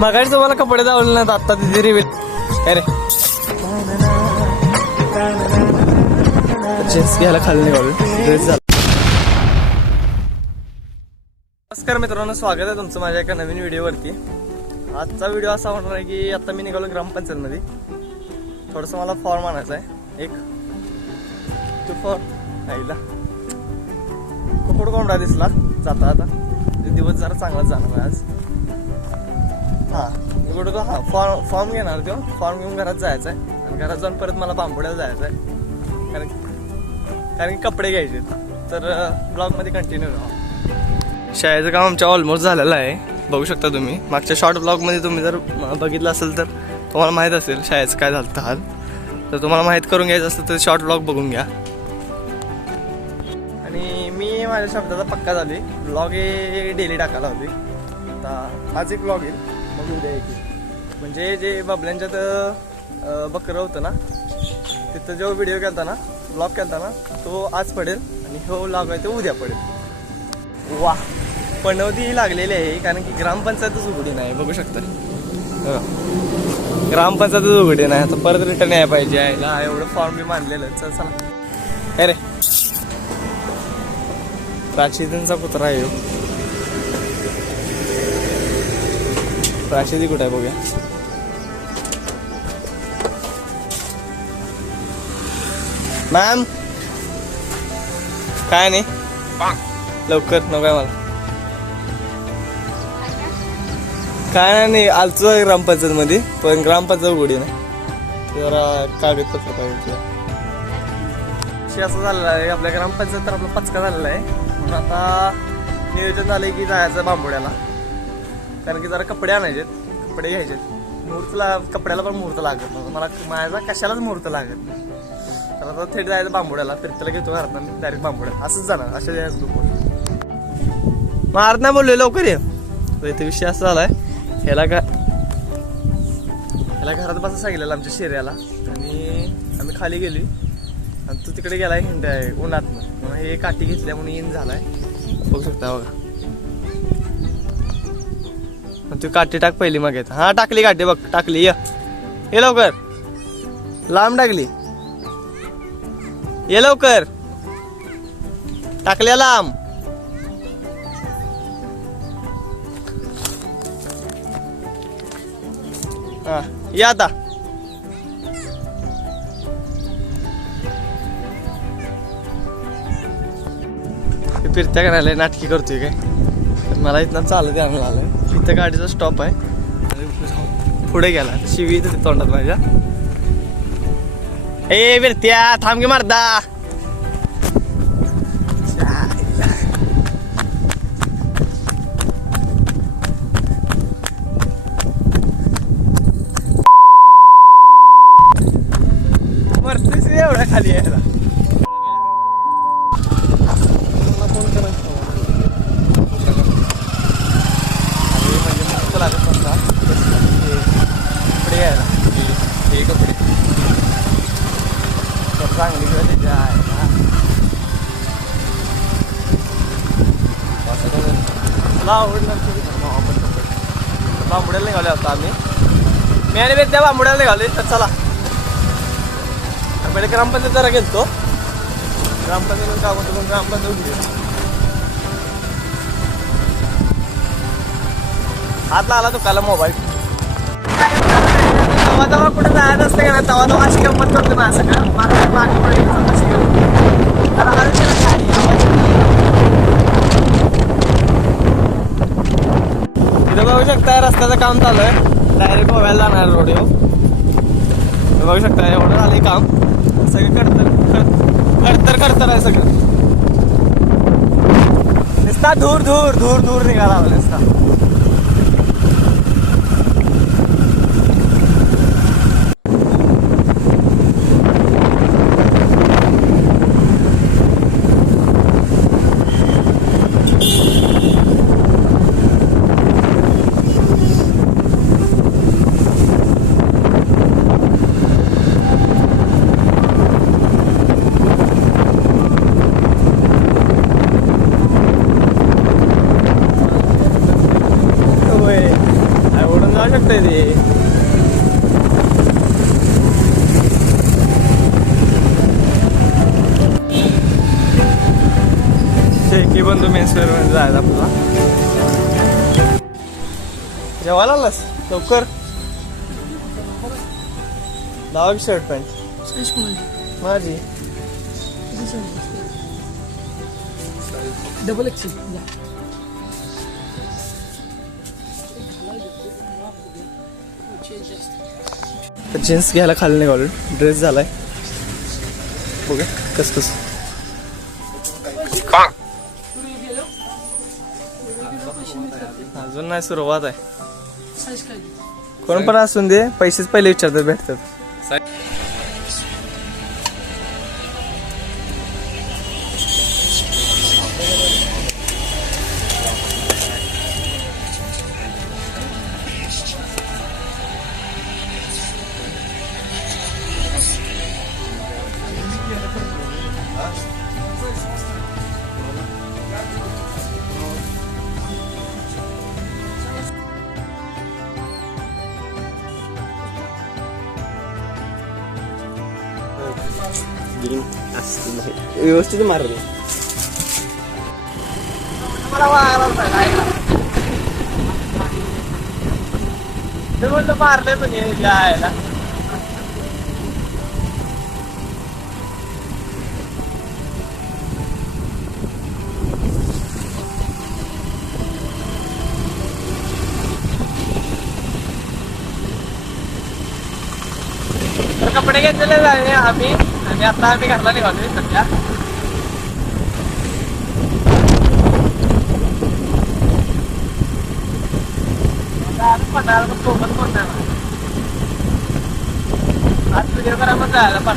मगाशी तुम्हाला कपडे दावले नाहीत आता तिथे रिव्हिल अरे घ्यायला खाली निघालो ड्रेस झाला. नमस्कार मित्रांनो स्वागत आहे तुमचं माझ्या एका नवीन व्हिडिओवरती. आजचा व्हिडिओ असा होणार आहे की आता मी निघालो ग्रामपंचायतमध्ये. थोडंसं मला फॉर्म आणायचा आहे. एक तो फॉर्म आईला. कुकुड कोंबडा दिसला. जाता आता. दिवस जरा चांगलाच जाणार आहे आज. हां मी कुठं तो हां फॉर्म फॉर्म घेणार तो. फॉर्म घेऊन घरात जायचा आहे आणि घरात जाऊन परत मला बांबोड्याला जायचं आहे कारण कारण की कपडे घ्यायचे तर ब्लॉगमध्ये कंटिन्यू राहा शाळेचं काम आमच्या ऑलमोस्ट झालेलं आहे. बघू शकता तुम्ही. मागच्या शॉर्ट ब्लॉगमध्ये तुम्ही जर बघितलं असेल तर तुम्हाला माहीत असेल शाळेचं काय झालं तर हाल. तर तुम्हाला माहीत करून घ्यायचं असेल तर शॉर्ट ब्लॉग बघून घ्या. आणि मी माझ्या शब्दाचा पक्का झाली ब्लॉग हे डेली टाकायला होती आता आज एक ब्लॉग येईल मग उद्या म्हणजे जे बाबल्यांच्यात अं, बकरं होतं ना तिथं जो व्हिडिओ केलता ना ब्लॉग केलता ना तो आज पडेल आणि हो ब्लॉग आहे तो उद्या पडेल. वा पणवती लागलेली आहे कारण की ग्रामपंचायतच उघडी नाही बघू शकता. हो. ग्रामपंचायतच उघडी नाही आता परत रिटर्न यायला पाहिजे. यायला एवढं फॉर्म बी मानलेलं चल चला. अरे प्राचीनचा कुत्रा आहे हो. ह्यो. कुठं कुठे आहे बघूया. मॅम काय नाही. लवकर नको आहे मला. काय नाही, नाही आलतो ग्रामपंचायत मध्ये पण ग्रामपंचायत उघडी नाही. जरा कागदपत्र पाहिजे विषय असं झालेला आहे आपल्या ग्रामपंचायत तर आपला पचका झालेला आहे. म्हणून आता नियोजन झालंय की जायचं बांबोड्याला. कारण की जरा कपडे आणायचे कपडे घ्यायचे मुहूर्त ला कपड्याला पण मुहूर्त लागत नव्हतं. मला माझा कशालाच मुहूर्त लागत नाही. तर आता थेट जायचं बांबोड्याला. फिरतेला घेतो घरात डायरेक्ट बांबोड्या. असंच जाणार. अशा जायचं ग्रुपवर मारत नाही बोललोय लवकर ये. इथे विषय असा झालाय. ह्याला का ह्याला घरात बसा सांगितलेलं आमच्या शेऱ्याला. आणि आम्ही खाली गेली. आणि तू तिकडे गेलाय हिंड आहे उन्हात म्हणून हे काठी घेतल्या म्हणून इन झालाय. बघू शकता बघा. तू काठी टाक पहिली मग. येत हा टाकली काठी बघ टाकली. ये. ये लवकर. लांब टाकली. ये लवकर. टाकल्या लांब. हा या आता. फिरत्या करायला नाटकी करतोय काय. मला इथनं चालत यायला आलं इथं गाडीचा स्टॉप आहे. पुढे गेला. शिवी इथं तोंडात माझ्या. ए विरत्या थांब मारदा. मरतेस एवढा खाली यायला झालं? आवडलं बांबुड्याला निघाले होता आम्ही. मी आणि त्या बांबुड्याला निघाले तर चला. पहिले ग्रामपंचायत जरा गेलतो. ग्रामपंचायत काम होतं पण ग्रामपंचायत उघडी आहे. हात लागला काला मोबाईल. तवा तवा कुठे जायचं असतं का ना तवा तेव्हा अशी गंमत करतो ना असं का मागे मागे पडली की अशी गंमत. तर आलं त्याला गाडी आवाज. इथं बघू शकताय रस्त्याचं काम चालू आहे. डायरेक्ट गोव्याला जाणार रोड येऊ बघू शकता एवढं झालंय काम. सगळं करतर करतर कडतर आहे सगळं. नुसता धूर धूर धूर धूर निघाला हवा नुसता. आहे ते. शेकी बंधू मेन्सवेअरमध्ये जायला आपला. जेवायला आलास? लवकर? लावा शर्ट पॅन्ट माझी. डबल एक्सेल जीन्स घ्यायला खाली निघालो ड्रेस झालाय. बघा कस कस. अजून नाही सुरुवात आहे. कोण पण असून दे पैसेच पहिले विचारतात भेटतात. व्यवस्थित मारले मारले पण यायला घेतलेले आहे आम्ही. आणि आता आम्ही घरला निघालोय सध्या. सोबत कोण नाही आज व्हिडिओ जायला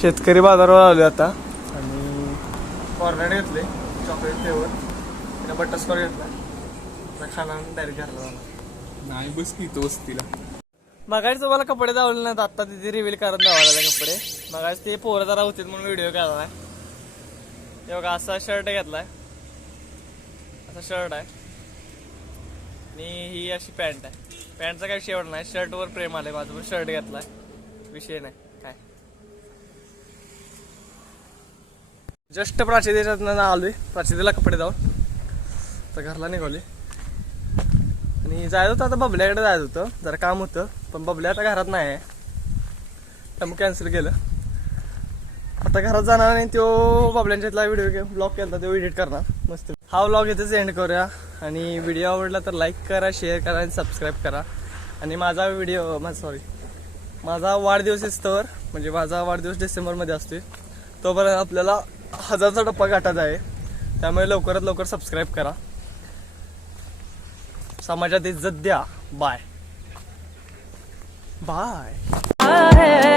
शेतकरी बाजारावर आलोय आता. आणि कॉर्नेट घेतले चॉकलेट फ्लेवर आणि बटरस्कॉच घेतला आता खाना डायरेक्ट घरला जाणार. नाही बस की इथं वस्तीला. मगाच तुम्हाला कपडे दावले नाहीत. आता तिथे रिव्हील करून दावलेला कपडे. मगाच ते पोरं जरा होते म्हणून व्हिडिओ काढला हे बघा असा शर्ट घेतलाय. असा शर्ट आहे. आणि ही अशी पॅन्ट आहे. पॅन्टचा काही शेवट नाही. शर्टवर प्रेम आलंय माझं पण शर्ट घेतलाय. विषय नाही. काय? जस्ट प्राचिदेशात आलोय. प्राचीदेला कपडे जाऊन तर घरला निघाले आणि जायचं होतं आता बबल्याकडे जायचं होतं. जरा काम होतं. पण बबल्या आता घरात नाही आहे. त्यामुळे कॅन्सल केलं. आता घरात जाणार आणि तो बाबल्यांच्यातला व्हिडिओ व्हिडिओ ब्लॉग केला तो एडिट करणार. मस्त. हा व्लॉग इथेच एंड करूया. आणि व्हिडिओ आवडला तर लाईक करा शेअर करा आणि सबस्क्राईब करा. आणि माझा व्हिडिओ माझा सॉरी माझा वाढदिवस असतोवर म्हणजे माझा वाढदिवस डिसेंबरमध्ये असतोय. तोपर्यंत आपल्याला हजारचा टप्पा गाठायचा आहे. त्यामुळे लवकरात लवकर सबस्क्राईब करा. समाजात इज्जत द्या. Bye Bye. Bye.